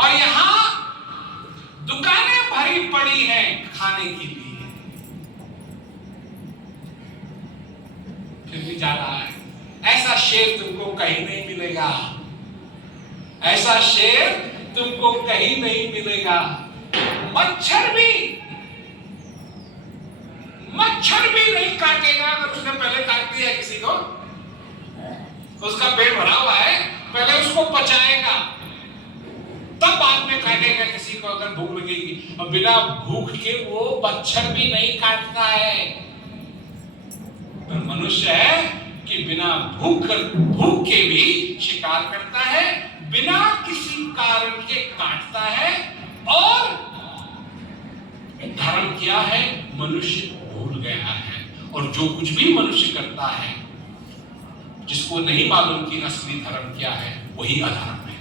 और यहां दुकानें भरी पड़ी हैं खाने के लिए, फिर भी जा रहा है। ऐसा शेर तुमको कहीं नहीं मिलेगा, ऐसा शेर तुमको कहीं नहीं मिलेगा। मच्छर भी नहीं काटेगा। अगर उसने पहले काट दिया किसी को, उसका पेट भरा हुआ है, पहले उसको पचाएगा, तब बाद में काटेगा किसी को अगर भूख लगेगी। और बिना भूख के वो मच्छर भी नहीं काटता है। पर मनुष्य है कि बिना भूख के भी शिकार करता है, बिना किसी कारण के काटता है। और धर्म क्या है मनुष्य भूल गया है। और जो कुछ भी मनुष्य करता है, जिसको नहीं मालूम कि असली धर्म क्या है, वही अधर्म है।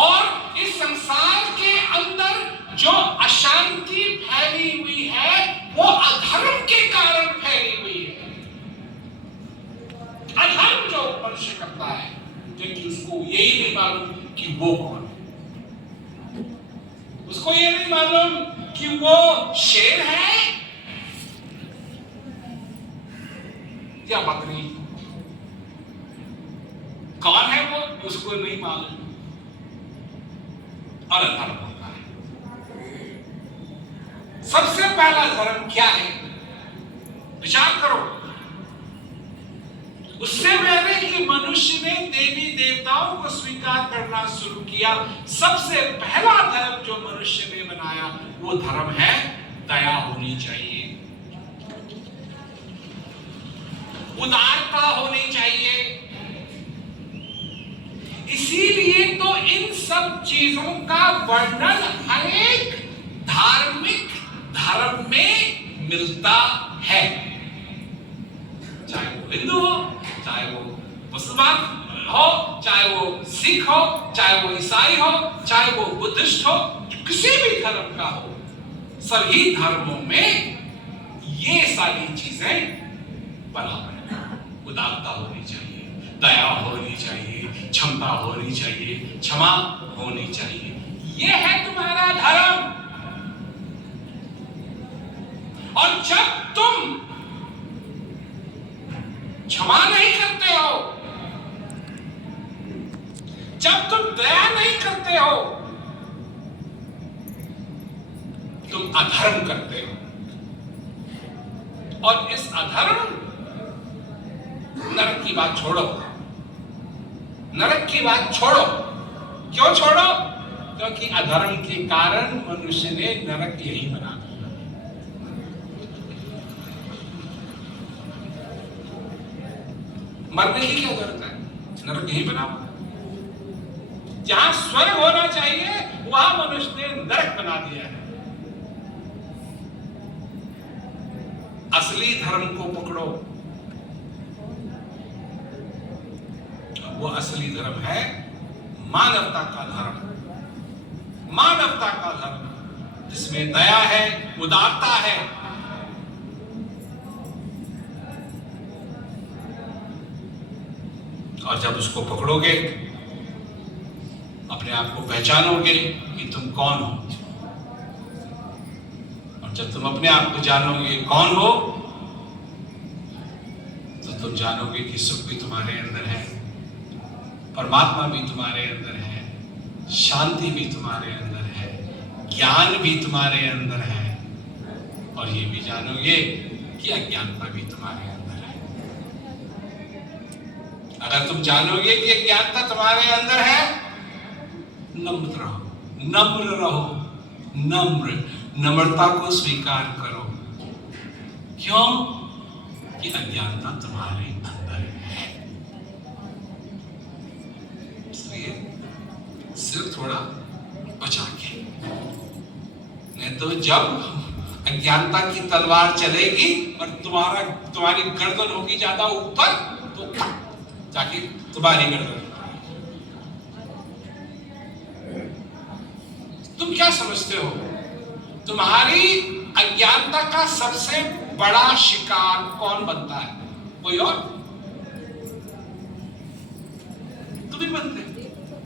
और इस संसार के अंदर जो अशांति फैली हुई है, वो अधर्म के कारण फैली हुई है। अधर्म जो मनुष्य करता है, क्योंकि उसको यही नहीं मालूम कि वो कौन है, उसको ये नहीं मालूम कि वो शेर है या बकरी, कौन है वो उसको नहीं मालूम, और अधर्म होता है। सबसे पहला धर्म क्या है, विचार करो। उससे पहले कि मनुष्य ने देवी देवताओं को स्वीकार करना शुरू किया, सबसे पहला धर्म जो मनुष्य ने बनाया वो धर्म है दया होनी चाहिए, उदारता होनी चाहिए। इसीलिए तो इन सब चीजों का वर्णन हर एक धार्मिक धर्म में मिलता है, चाहे वो हिंदू हो, चाहे वो मुसलमान हो, चाहे वो सिख हो, चाहे वो ईसाई हो, चाहे वो बुद्धिस्ट हो, किसी भी धर्म का हो। सभी धर्मों में ये सारी चीजें बराबर है। उदारता होनी चाहिए, दया होनी चाहिए, क्षमता होनी चाहिए, क्षमा होनी चाहिए। ये है तुम्हारा धर्म। और जब तुम क्षमा नहीं करते हो, जब तुम दया नहीं करते हो, तुम अधर्म करते हो। और इस अधर्म, नरक की बात छोड़ो, नरक की बात छोड़ो। क्यों छोड़ो? क्योंकि अधर्म के कारण मनुष्य ने नरक यही बना दिया। मरने की क्या जरूरत है, नरक यही बना। जहां स्वर्ग होना चाहिए वहां मनुष्य ने नरक बना दिया है। असली धर्म को पकड़ो। वो असली धर्म है मानवता का धर्म, मानवता का धर्म जिसमें दया है, उदारता है। और जब उसको पकड़ोगे, अपने आप को पहचानोगे कि तुम कौन हो, और जब तुम अपने आप को जानोगे कौन हो, तो तुम जानोगे कि सुख भी तुम्हारे अंदर है, परमात्मा भी तुम्हारे अंदर है, शांति भी तुम्हारे अंदर है, ज्ञान भी तुम्हारे अंदर है, और ये भी जानोगे कि अज्ञानता भी तुम्हारे अंदर है। अगर तुम जानोगे कि अज्ञानता तुम्हारे अंदर है, नम्र रहो, नम्र रहो, नम्रता को स्वीकार करो। क्यों? कि अज्ञानता तुम्हारे अंदर है। इसलिए सिर थोड़ा बचा के, नहीं तो जब अज्ञानता की तलवार चलेगी और तुम्हारी गर्दन होगी ज्यादा ऊपर, तो जाके तुम्हारी गर्दन। तुम क्या समझते हो? तुम्हारी अज्ञानता का सबसे बड़ा शिकार कौन बनता है? कोई और? तुम ही बनते।